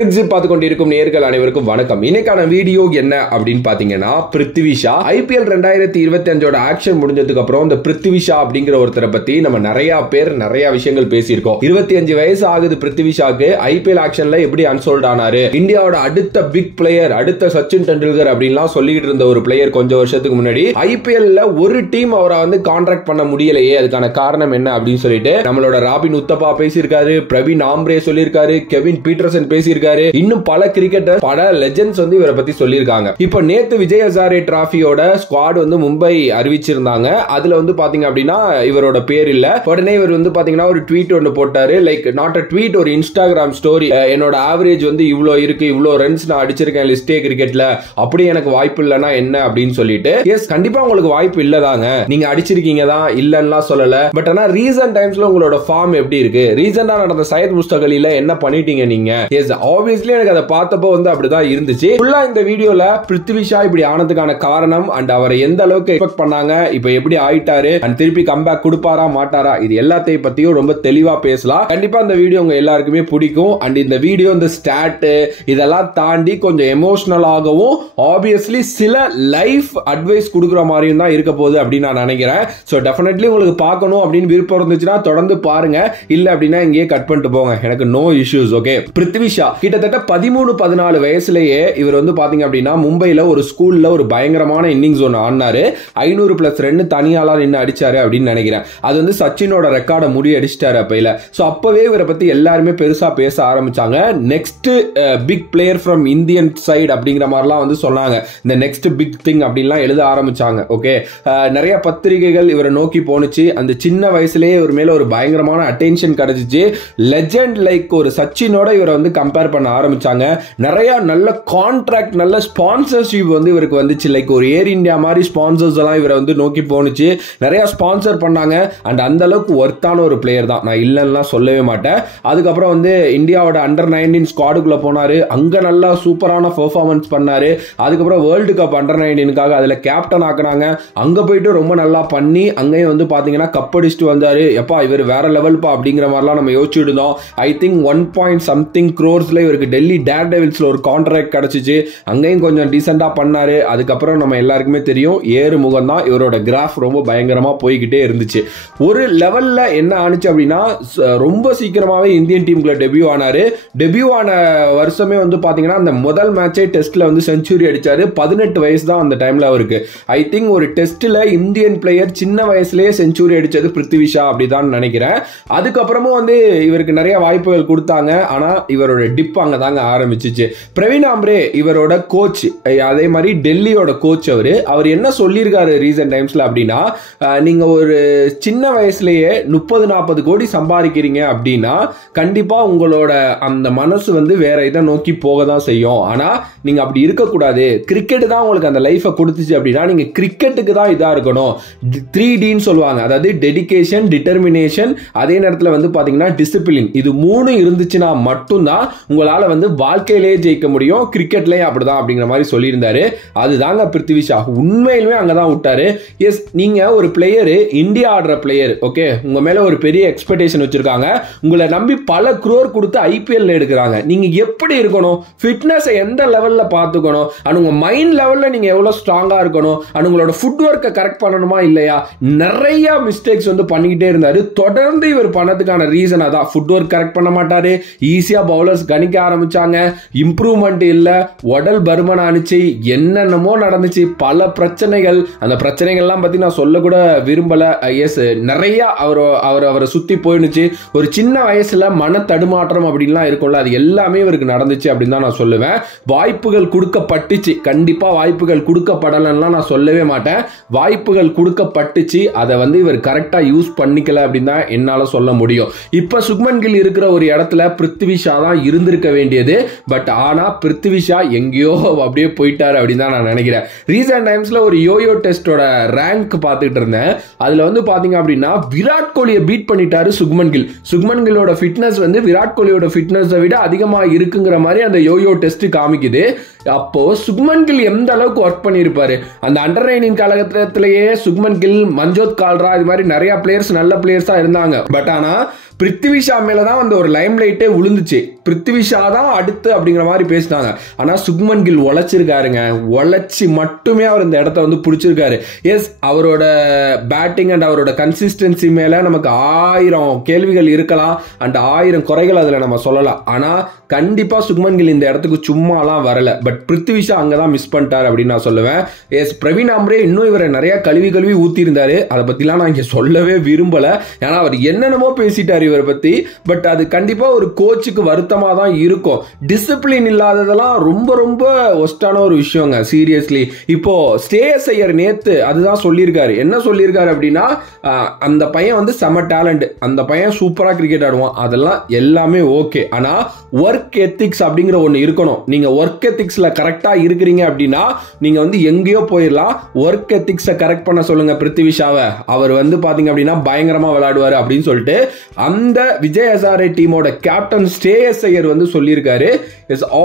பார்த்து கொண்டிருக்கும் நேயர்கள் அனைவருக்கும் வணக்கம். இன்னைக்கான வீடியோ என்ன அப்படின்னு பாத்தீங்கன்னா, பிருத்திவி ஷா ஐபிஎல் 2025 ஆக்ஷன் முடிஞ்சதுக்கு அப்புறம் இந்த பிருத்திவி ஷா அப்படிங்கிற ஒருத்தரை பத்தி நம்ம நிறைய பேர் நிறைய விஷயங்கள் பேசியிருக்கோம். 25 வயசு ஆகுது பிருத்திவி ஷாக்கு. ஐபிஎல் ஆக்ஷன்ல எப்படி அன்சோல்ட் ஆனாரு, இந்தியாவோட அடுத்த பிக் பிளேயர், அடுத்த சச்சின் டெண்டுல்கர் அப்படின்லாம் சொல்லிட்டு இருந்த ஒரு பிளேயர் கொஞ்சம் வருஷத்துக்கு முன்னாடி ஐபிஎல்ல ஒரு டீம் அவரை வந்து கான்ட்ராக்ட் பண்ண முடியலையே, அதுக்கான காரணம் என்ன அப்படின்னு சொல்லிட்டு நம்மளோட ராபின் உத்தப்பா பேசியிருக்காரு, பிரவீன் ஆம்ரே சொல்லியிருக்காரு, கெவின் பீட்டர்சன் பேசியிருக்காரு, இன்னும் பல கிரிக்கெட்டர் பல லெஜெண்ட்ஸ் வந்து இவரை பத்தி சொல்லியிருக்காங்க. இப்போ நேத்து விஜய் ஹசாரே டிராஃபியோட ஸ்குவாட் வந்து மும்பை அறிவிச்சிருந்தாங்க. அதுல வந்து பாத்தீங்க அப்படின்னா இவரோட பேர் இல்ல. உடனே இவர் வந்து பாத்தீங்கன்னா ஒரு ட்வீட் ஒன்று போட்டாரு. லைக் நாட் அ ட்வீட், ஒரு இன்ஸ்டாகிராம் ஸ்டோரி. என்னோட ஆவரேஜ் வந்து இவ்வளோ இருக்கு, இவ்வளோ ரன்ஸ் நான் அடிச்சிருக்கேன் லிஸ்டே கிரிக்கெட்ல, அப்படி எனக்கு வாய்ப்பு இல்லைன்னா என்ன அப்படின்னு சொல்லிட்டு. எஸ், கண்டிப்பா உங்களுக்கு வாய்ப்பு இல்லதாங்க, நீங்க அடிச்சிருக்கீங்க தான், இல்லன்னா சொல்லல. பட் ஆனா ரீசன்ட் டைம்ஸ்ல உங்களோட ஃபார்ம் எப்படி இருக்கு, ரீசெண்டா நடந்த சையத் முஸ்தக் அலில என்ன பண்ணிட்டீங்க நீங்க? எஸ், ஆப்வியஸ்லி எனக்கு அதை பார்த்தப்போ வந்து அப்படிதான் இருந்துச்சு. ஃபுல்லா இந்த வீடியோல பிருத்திவி ஷா இப்படி ஆனதுக்கான காரணம் அண்ட் அவரை எந்த அளவுக்கு எக்ஸ்பெக்ட் பண்ணாங்க, இப்போ எப்படி ஆயிட்டாரு அண்ட் திருப்பி கம்பேக் கொடுப்பாரா மாட்டாரா, இது எல்லாத்தையும் பத்தியும் ரொம்ப தெளிவா பேசலாம். கண்டிப்பா இந்த வீடியோ உங்க எல்லாருக்குமே பிடிக்கும். அண்ட் இந்த வீடியோ இந்த ஸ்டாட் இதெல்லாம் தாண்டி கொஞ்சம் எமோஷனலாகவும் ஆப்வியஸ்லி சில லைஃப் அட்வைஸ் கொடுக்குற மாதிரியும் தான் இருக்க போகுது அப்படின்னு நான் நினைக்கிறேன். ஸோ டெஃபினெட்லி உங்களுக்கு பார்க்கணும் அப்படின்னு விருப்பம் இருந்துச்சுன்னா தொடர்ந்து பாருங்க, இல்ல அப்படின்னா இங்கேயே கட் பண்ணிட்டு போங்க, எனக்கு நோ இஷ்யூஸ். ஓகே, பிருத்திவி ஷா கிட்டத்தட்ட 13-14 வயசுலயே இவர் வந்து பாத்தீங்க அப்படின்னா மும்பைல ஒரு ஸ்கூல்ல ஒரு பயங்கரமான இன்னிங்ஸ் ஒன்று ஆடினாரு. 500+ ரன் தனியாளா நின்று அடிச்சாரு அப்படின்னு நினைக்கிறேன். அது வந்து சச்சினோட ரெக்கார்டை முறியடிச்சிட்டாரு அப்பையில. ஸோ அப்பவே இவரை பத்தி எல்லாருமே பெருசா பேச ஆரம்பிச்சாங்க. Next big player from Indian side அப்படிங்கிற மாதிரிலாம் வந்து சொன்னாங்க. இந்த நெக்ஸ்ட் பிக் திங் அப்படின்லாம் எழுத ஆரம்பிச்சாங்க. ஓகே, நிறைய பத்திரிகைகள் இவரை நோக்கி போனுச்சு. அந்த சின்ன வயசுலயே இவர் மேல ஒரு பயங்கரமான அட்டென்ஷன் கிடைச்சிச்சு. லெஜெண்ட் லைக் ஒரு சச்சினோட இவரை வந்து கம்பேர் பண்ண ஆரம்பிச்சாங்க. நிறைய நல்ல கான்ட்ராக்ட், நல்ல ஸ்பான்சர்ஷிப் வந்து இவருக்கு வந்துச்சு. லைக் ஒரு ஏர் இந்தியா மாதிரி ஸ்பான்சர்ஸ் எல்லாம் இவரை வந்து நோக்கி போனுச்சு. நிறைய ஸ்பான்சர் பண்ணாங்க. அண்ட் அந்த அளவுக்கு ஒர்த்தான ஒரு பிளேயர் தான், நான் இல்லைன்னா சொல்லவே மாட்டேன். அதுக்கப்புறம் வந்து இந்தியாவோட அண்டர் 19 ஸ்குவாடுக்குள்ள போனாரு. அங்க நல்லா சூப்பரான பெர்ஃபார்மன்ஸ் பண்ணாரு. அதுக்கப்புறம் வேர்ல்டு கப் அண்டர் 19க்காக அதுல கேப்டன் ஆக்குனாங்க. அங்க போயிட்டு ரொம்ப நல்லா பண்ணி அங்கேயும் வந்து பாத்தீங்கன்னா கப் அடிச்சுட்டு வந்தாரு. எப்பா இவர் வேற லெவல்பா அப்படிங்கிற மாதிரிலாம் நம்ம யோசிச்சுட்டு இருந்தோம். ஐ திங்க் 1.something crores இவருக்கு டெல்லி டேர் டெவில்ஸ்ல ஒரு கான்ட்ராக்ட் கிடைச்சிச்சு. அங்கேயும் கொஞ்சம் டீசெண்டா பண்ணாரு. அதுக்கப்புறம் நம்ம எல்லாருக்குமே தெரியும் ஏறு முகம் தான், இவரோட கிராஃப் ரொம்ப பயங்கரமா போய்கிட்டே இருந்துச்சு. ஒரு லெவல்ல என்ன ஆனிச்சு அப்படின்னா ரொம்ப சீக்கிரமாவே இந்தியன் டீமுக்குள்ள டெபியூ ஆனாரு. டெபியூ ஆன வருஷமே வந்து பாத்தீங்கன்னா அந்த முதல் மேட்சே டெஸ்ட்ல வந்து செஞ்சுரி அடிச்சாரு. 18 வயசு தான் அந்த டைம்ல அவருக்கு. ஐ திங்க் ஒரு டெஸ்ட்ல இந்தியன் பிளேயர் சின்ன வயசுலயே செஞ்சுரி அடிச்சது பிருத்திவி ஷா அப்படிதான் நினைக்கிறேன். அதுக்கப்புறமும் வந்து இவருக்கு நிறைய வாய்ப்புகள் கொடுத்தாங்க. ஆனா இவரோட டிப் அங்க தாங்க ஆரம்பிச்சிச்சு. பிரவீன் ஆம்ரே இவரோட கோச், அதே மாதிரி டெல்லியோட கோச். அவர் என்ன சொல்லியிருக்காரு ரீசன்ட் டைம்ஸ்ல அப்படின்னா, நீங்க ஒரு சின்ன வயசுலயே 30-40 கோடி சம்பாதிக்கிறீங்க அப்படின்னா கண்டிப்பா உங்களோட அந்த மனசு வந்து வேற இதை நோக்கி போக தான் செய்யும். ஆனா நீங்க அப்படி இருக்கக்கூடாது. கிரிக்கெட் தான் உங்களுக்கு அந்த லைஃபை கொடுத்துச்சு அப்படின்னா நீங்க கிரிக்கெட்டுக்கு தான் இதா இருக்கணும். 3Dன்னு சொல்லுவாங்க, அதாவது டெடிகேஷன், டிட்டர்மினேஷன், அதே நேரத்தில் வந்து பாத்தீங்கன்னா டிசிப்ளின். இது 3 இருந்துச்சுன்னா மட்டும்தான் உங்களால வந்து வாழ்க்கையிலேயே ஜெயிக்க முடியும். கிரிக்கெட்லயும் அப்படிதான் அப்படிங்கிற மாதிரி சொல்லியிருந்தாரு. அதுதாங்க பிருத்திவி ஷா உண்மையிலுமே அங்கதான் விட்டாரு. எஸ், நீங்க ஒரு பிளேயர், இந்தியா ஆடுற பிளேயர், ஓகே, உங்க மேல ஒரு பெரிய எக்ஸ்பெக்டேஷன் வச்சிருக்காங்க. உங்களை நம்பி பல crore கொடுத்து ஐபிஎல் எடுக்கிறாங்க. நீங்க எப்படி இருக்கணும், ஃபிட்னஸ் எந்த லெவல்ல பாத்துக்கணும், அண்ட் உங்க மைண்ட் லெவல்ல நீங்க எவ்வளவு ஸ்ட்ராங்கா இருக்கணும், அண்ட் உங்களோட ஃபுட் ஒர்க்கை கரெக்ட் பண்ணணுமா இல்லையா, நிறைய மிஸ்டேக்ஸ் வந்து பண்ணிக்கிட்டே இருந்தாரு. தொடர்ந்து இவர் பண்ணதுக்கான ரீசன் அதான், ஃபுட் ஒர்க் கரெக்ட் பண்ண மாட்டாரு. ஈஸியா பவுலர்ஸ் கணிக்க ஆரம்பிச்சாங்க. இம்ப்ரூவ்மெண்ட் இல்ல, உடல் பருமன் ஆனிச்சு, என்னென்னமோ நடந்துச்சு, பல பிரச்சனைகள். அந்த பிரச்சனைகள்லாம் பத்தி நான் சொல்ல கூட விரும்பல. எஸ், நிறைய அவரை சுத்தி போயிடுச்சு. ஒரு சின்ன வயசுல மன தடுமாற்றம் அப்படின்லாம் இருக்கும்ல, அது எல்லாமே இவருக்கு நடந்துச்சு அப்படின்னு தான் நான் சொல்லுவேன். வாய்ப்புகள் கொடுக்கப்பட்டுச்சு, கண்டிப்பா வாய்ப்புகள் கொடுக்கப்படலன்னா நான் சொல்லவே மாட்டேன். வாய்ப்புகள் கொடுக்கப்பட்டுச்சு, அதை வந்து இவர் கரெக்டா யூஸ் பண்ணிக்கல அப்படின்னு தான் என்னால சொல்ல முடியும். இப்ப சுக்மன் கில் இருக்கிற ஒரு இடத்துல பிருத்திவி ஷா தான் இருந்திருக்க வேண்டியது. பட் ஆனா பிருத்திவி ஷா எங்கேயோ அப்படியே போயிட்டாரு அப்படின்னு தான் நான் நினைக்கிறேன். ரீசன்ட் டைம்ஸ்ல ஒரு யோயோ டெஸ்டோட ரேங்க் பார்த்துட்டு இருந்தேன். அதுல வந்து பாத்தீங்க அப்படின்னா விராட் கோலியை பீட் பண்ணிட்டாரு சுக்மன் கில். சுக்மன் கில்லோட ஃபிட்னஸ் வந்து விராட் கோலியோட ஃபிட்னஸை விட அதிகமா இருக்குங்கிற மாதிரி அந்த யோயோ டெஸ்ட் காமிக்குது. அப்போ சுக்மன் கில் எந்த அளவுக்கு ஒர்க் பண்ணியிருப்பாரு. அந்த அண்டர் 19 காலகட்டத்திலேயே சுக்மன் கில், மஞ்சோத் கால்ரா, இது மாதிரி நிறைய பிளேயர்ஸ் நல்ல பிளேயர்ஸா இருந்தாங்க. பட் ஆனா பிருத்திவி ஷா மேலதான் அந்த ஒரு லைம் லைட்டே விழுந்துச்சு. பிருத்திவி ஷா தான் அடுத்து அப்படிங்கிற மாதிரி பேசினாங்க. ஆனா சுக்மன் கில் உழைச்சிருக்காருங்க. உழைச்சி மட்டுமே அவர் இந்த இடத்த வந்து பிடிச்சிருக்காரு. எஸ், அவரோட பேட்டிங் அண்ட் அவரோட கன்சிஸ்டன்சி மேல நமக்கு 1000 கேள்விகள் இருக்கலாம் அண்ட் 1000 குறைகள் அதுல நம்ம சொல்லலாம். ஆனா கண்டிப்பா சுக்மன் கில் இந்த இடத்துக்கு சும்மாலாம் வரல. பட் பிருத்திவி ஷா அங்கதான் மிஸ் பண்ணிட்டார் அப்படின்னு நான் சொல்லுவேன். எஸ், பிரவீன் ஆம்ரே இன்னும் இவரை நிறைய கழுவி ஊத்தி இருந்தாரு. அதை பத்திலாம் நான் இங்க சொல்லவே விரும்பல. ஏன்னா அவர் என்னென்னமோ பேசிட்டாரு இவரை பத்தி. பட் அது கண்டிப்பா ஒரு கோச்சுக்கு வருத்தமா தான் இருக்கும். டிசிப்ளின் இல்லாததெல்லாம் ரொம்ப ரொம்ப ஒஸ்டான ஒரு விஷயங்க. சீரியஸ்லி இப்போ ஸ்ரேயஸ் ஐயர் நேத்து அதுதான் சொல்லியிருக்காரு. என்ன சொல்லியிருக்காரு அப்படின்னா, அந்த பையன் வந்து செம டேலண்ட், அந்த பையன் சூப்பரா கிரிக்கெட் ஆடுவான், அதெல்லாம் எல்லாமே ஓகே. ஆனா ஒர்க் எத்திக்ஸ் அப்படிங்கிற ஒன்று இருக்கணும். நீங்க ஒர்க் எத்திக்ஸ்ல கரெக்டா இருக்கிறீங்க அப்படின்னா நீங்க வந்து எங்கேயோ போயிடலாம். ஒர்க் எத்திக்ஸை கரெக்ட் பண்ண சொல்லுங்க பிருத்திவி ஷாவை. அவர் வந்து பாத்தீங்க அப்படின்னா பயங்கரமா விளையாடுவாரு அப்படின்னு சொல்லிட்டு அந்த விஜய் ஹசாரே டீமோட கேப்டன் ஸ்ரேயஸ் ஐயர் வந்து சொல்லியிருக்காரு.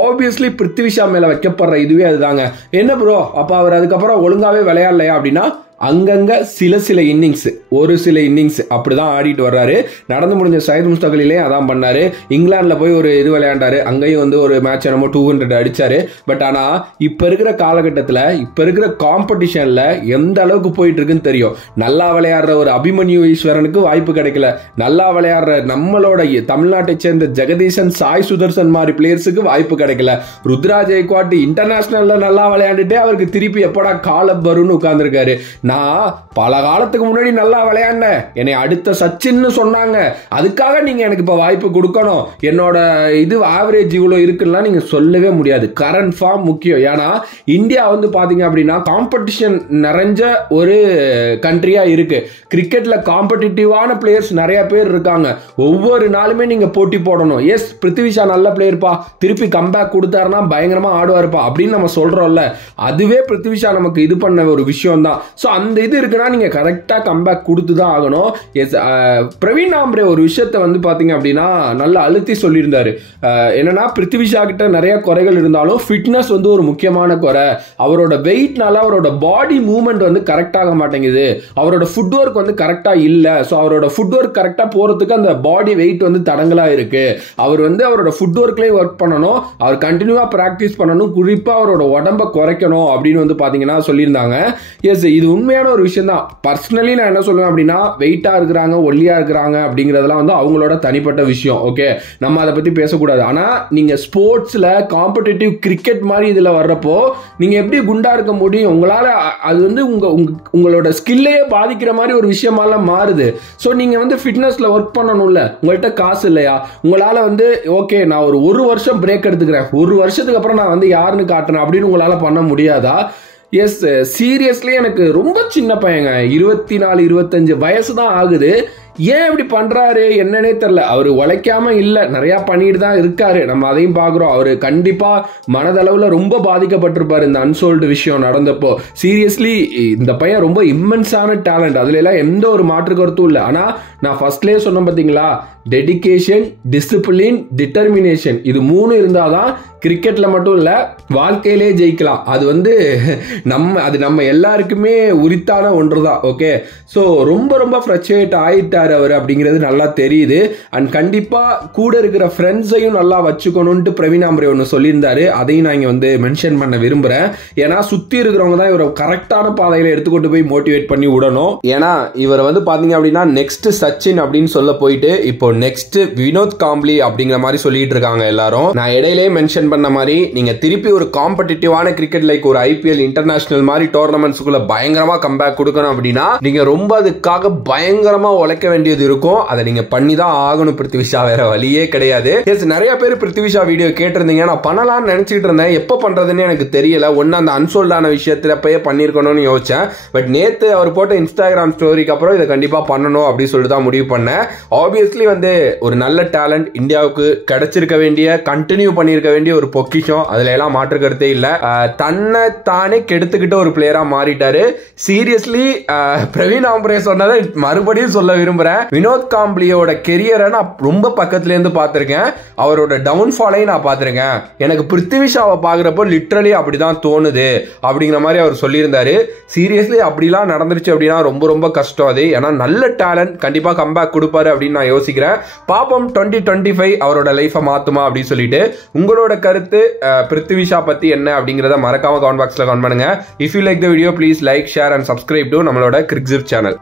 ஆப்வியஸ்லி பிருத்திவி ஷா மேல வைக்கப்படுற இதுவே அதுதாங்க. என்ன ப்ரோ, அப்ப அவர் அதுக்கப்புறம் ஒழுங்காவே விளையாடலையா அப்படின்னா, அங்கங்க சில இன்னிங்ஸ், ஒரு சில இன்னிங்ஸ் அப்படிதான் ஆடிட்டு வர்றாரு. நடந்து முடிஞ்ச சையத் முஸ்தாக் அலிலே அதான் பண்ணாரு. இங்கிலாந்துல போய் ஒரு இது விளையாண்டாரு, அங்கேயும் வந்து ஒரு மேட்ச் என்னமோ 200 அடிச்சாரு. பட் ஆனா இப்ப இருக்கிற காலகட்டத்தில் இப்ப இருக்கிற காம்படிஷன்ல எந்த அளவுக்கு போயிட்டு இருக்குன்னு தெரியும். நல்லா விளையாடுற ஒரு அபிமன்யு ஈஸ்வரனுக்கு வாய்ப்பு கிடைக்கல. நல்லா விளையாடுற நம்மளோட தமிழ்நாட்டை சேர்ந்த ஜெகதீசன், சாய் சுதர்சன் மாதிரி பிளேயர்ஸுக்கு வாய்ப்பு கிடைக்கல. ருத்ரா ஜெயக்வாட் இன்டர்நேஷனல்ல நல்லா விளையாண்டுட்டே அவருக்கு திருப்பி எப்படா காலம் வரும்னு உட்கார்ந்துருக்காரு. நான் பல காலத்துக்கு முன்னாடி நல்லா விளையாடினேன், என்னை அடுத்த சச்சின்னு சொன்னாங்க, அதுக்காக நீங்க எனக்கு இப்ப வாய்ப்பு கொடுக்கணும், என்னோட இது ஆவரேஜ் இவ்வளவு இருக்குன்னா நீங்க சொல்லவே முடியாது. கரண்ட் ஃபார்ம் முக்கியம். ஏன்னா இந்தியா வந்து பாத்தீங்க அப்படின்னா காம்படிஷன் நிறைஞ்ச ஒரு கண்ட்ரியா இருக்கு. கிரிக்கெட்ல காம்படிட்டிவான பிளேயர்ஸ் நிறைய பேர் இருக்காங்க. ஒவ்வொரு நாளுமே நீங்க போட்டி போடணும். எஸ், பிருத்திவி ஷா நல்ல பிளேயர்ப்பா, திருப்பி கம்பேக் கொடுத்தாருன்னா பயங்கரமா ஆடுவாருப்பா அப்படின்னு நம்ம சொல்றோம்ல, அதுவே பிருத்திவி ஷா நமக்கு இது பண்ண ஒரு விஷயம் தான். சோ அந்த இது இருக்குன்னா நீங்க கரெக்டா கம்பேக் கொடுத்து தான் ஆகணும். எஸ், பிரவீன் ஆம்ரே ஒரு விஷயத்தை வந்து பாத்தீங்க அப்படின்னா நல்லா அழுத்தி சொல்லியிருந்தாரு. என்னன்னா பிருத்திவி ஷா கிட்ட நிறைய குறைகள் இருந்தாலும் ஃபிட்னஸ் வந்து ஒரு முக்கியமான குறை. அவரோட வெயிட்னால அவரோட பாடி மூவ்மெண்ட் வந்து கரெக்டாக மாட்டேங்குது, அவரோட ஃபுட் ஒர்க் வந்து கரெக்டா இல்ல. ஸோ அவரோட ஃபுட் ஒர்க் கரெக்டா போறதுக்கு அந்த பாடி வெயிட் வந்து தடங்களா இருக்கு. அவர் வந்து அவரோட ஃபுட் ஒர்க்லயே ஒர்க் பண்ணணும், அவர் கண்டினியூவா பிராக்டிஸ் பண்ணணும், குறிப்பா அவரோட உடம்ப குறைக்கணும் அப்படின்னு வந்து பாத்தீங்கன்னா சொல்லியிருந்தாங்க. எஸ், இது உண்மையான ஒரு விஷயம் தான். பர்சனலி நான் என்ன சொல்லுவேன் அப்படின்னா, வெயிட்டா இருக்கிறாங்க, ஒல்லியா இருக்கிறாங்க அப்படிங்கறதெல்லாம் வந்து அவங்களோட தனிப்பட்ட விஷயம். ஓகே, நம்ம அதை பத்தி பேசக்கூடாது. ஆனா நீங்க ஸ்போர்ட்ஸ்ல காம்படிட்டிவ் கிரிக்கெட் மாதிரி இதுல வர்றப்போ நீங்க எப்படி குண்டா இருக்க முடியும்? உங்களால அது வந்து உங்களோட ஸ்கில்லையே பாதிக்கிற மாதிரி ஒரு விஷயமால மாறுது. ஸோ நீங்க வந்து ஃபிட்னஸ்ல ஒர்க் பண்ணணும்ல. உங்கள்கிட்ட காசு இல்லையா? உங்களால வந்து ஓகே நான் ஒரு வருஷம் பிரேக் எடுத்துக்கிறேன், ஒரு வருஷத்துக்கு அப்புறம் நான் வந்து யாருன்னு காட்டுறேன் அப்படின்னு உங்களால பண்ண முடியாதா? எஸ், சீரியஸ்லி எனக்கு ரொம்ப சின்ன பையங்க, 24 25 வயசு தான் ஆகுது. ஏன் இப்படி பண்றாரு என்னன்னே தெரியல. அவர் உழைக்காம இல்ல, நிறைய பண்ணிட்டு தான் இருக்காரு, நம்ம அதையும் பாக்குறோம். அவரு கண்டிப்பா மனதளவுல ரொம்ப பாதிக்கப்பட்டிருப்பாரு இந்த அன்சோல்டு விஷயம் நடந்தப்போ. சீரியஸ்லி இந்த பையன் ரொம்ப இம்மென்ஸான டேலண்ட், அதுல எல்லாம் எந்த ஒரு மாற்று கருத்தும் இல்லை. ஆனா நான் ஃபர்ஸ்ட்லயே சொன்னேன் பாத்தீங்களா, டெடிகேஷன், டிசிப்ளின், டிட்டர்மினேஷன், இது 3 இருந்தாதான் கிரிக்கெட்ல மட்டும் இல்ல வாழ்க்கையிலே ஜெயிக்கலாம். அது வந்து நம்ம எல்லாருக்குமே உரித்தான ஒன்றுதான். ஓகே, ஸோ ரொம்ப ரொம்ப ஃப்ரஸ்ட்ரேட் ஆயிட்டாரு அவர் அப்படிங்கிறது நல்லா தெரியுது. அண்ட் கண்டிப்பா கூட இருக்கிற ஃப்ரெண்ட்ஸையும் நல்லா வச்சுக்கணும்னு பிரவீன் ஆம்ரே ஒன்று சொல்லியிருந்தாரு. அதையும் நான் இங்க வந்து மென்ஷன் பண்ண விரும்புறேன். ஏன்னா சுத்தி இருக்கிறவங்க தான் இவரை கரெக்டான பாதையில எடுத்துக்கொண்டு போய் மோட்டிவேட் பண்ணி விடணும். ஏன்னா இவர் வந்து பாத்தீங்க அப்படின்னா நெக்ஸ்ட் சச்சின் அப்படின்னு சொல்ல போயிட்டு இப்போ நெக்ஸ்ட் வினோத் காம்ப்ளி அப்படிங்கிற மாதிரி சொல்லிட்டு இருக்காங்க எல்லாரும். நான் இடையிலே மென்ஷன் பண்ண மாதிரி நீங்க திருப்பி ஒரு காம்படிட்டிவான கிரிக்கெட் லைக் ஒரு ஐபிஎல் இன்டர்நேஷனல் மாதிரி டோர்னமெண்ட்ஸ்க்குள்ள பயங்கரமா கம்பேக் கொடுக்கணும் அப்படின்னா நீங்க ரொம்ப அதுக்காக பயங்கரமா உழைக்க வேண்டியது இருக்கும். அதை நீங்க பண்ணி தான் ஆகணும் பிருத்திவி ஷா, வேற வழியே கிடையாது. எஸ், நிறைய பேர் பிருத்திவி ஷா வீடியோ கேட்டிருந்தீங்க, நான் பண்ணலாம்னு நினைச்சிட்டு இருந்தேன், எப்ப பண்றதுன்னு எனக்கு தெரியல. ஒன்னு அந்த அன்சோல்டான விஷயத்துல போய் பண்ணிருக்கணும்னு யோசிச்சேன். பட் நேத்து அவர் போட்ட இன்ஸ்டாகிராம் ஸ்டோரிக்கு அப்புறம் இதை கண்டிப்பா பண்ணணும் அப்படின்னு சொல்லிட்டு தான் முடிவு பண்ணேன். ஆப்வியஸ்லி வந்து ஒரு நல்ல டேலண்ட் இந்தியாவுக்கு கிடைச்சிருக்க வேண்டிய, கண்டினியூ பண்ணிருக்க வேண்டிய ஒரு பொக்கிஷம், அதுல எல்லாம் மாற்று கருத்தே இல்ல. தன்னை தானே கெடுத்துக்கிட்ட ஒரு பிளேயரா மாறிட்டாரு. சீரியஸ்லி பிரவீன் ஆம்ரே சொன்னதை மறுபடியும் சொல்ல விரும்புறேன். நம்புறேன். வினோத் காம்ப்ளியோட கெரியரை நான் ரொம்ப பக்கத்துல இருந்து பார்த்திருக்கேன். அவரோட டவுன்ஃபாலையும் நான் பார்த்திருக்கேன். எனக்கு பிருத்திவி ஷாவை பார்க்குறப்போ லிட்டரலி அப்படிதான் தோணுது அப்படிங்கிற மாதிரி அவர் சொல்லியிருந்தாரு. சீரியஸ்லி அப்படிலாம் நடந்துருச்சு அப்படின்னா ரொம்ப ரொம்ப கஷ்டம் அது. ஏன்னா நல்ல டேலண்ட், கண்டிப்பா கம்பேக் கொடுப்பாரு அப்படின்னு நான் யோசிக்கிறேன். பாப்போம் 2025 அவரோட லைஃபை மாத்துமா அப்படின்னு சொல்லிட்டு. உங்களோட கருத்து பிருத்திவி ஷா பத்தி என்ன அப்படிங்கறத மறக்காம கமெண்ட் பாக்ஸ்ல கமெண்ட் பண்ணுங்க. If you like the video please like, share and subscribe to நம்மளோட கிரிக்ஸிப் சேனல்.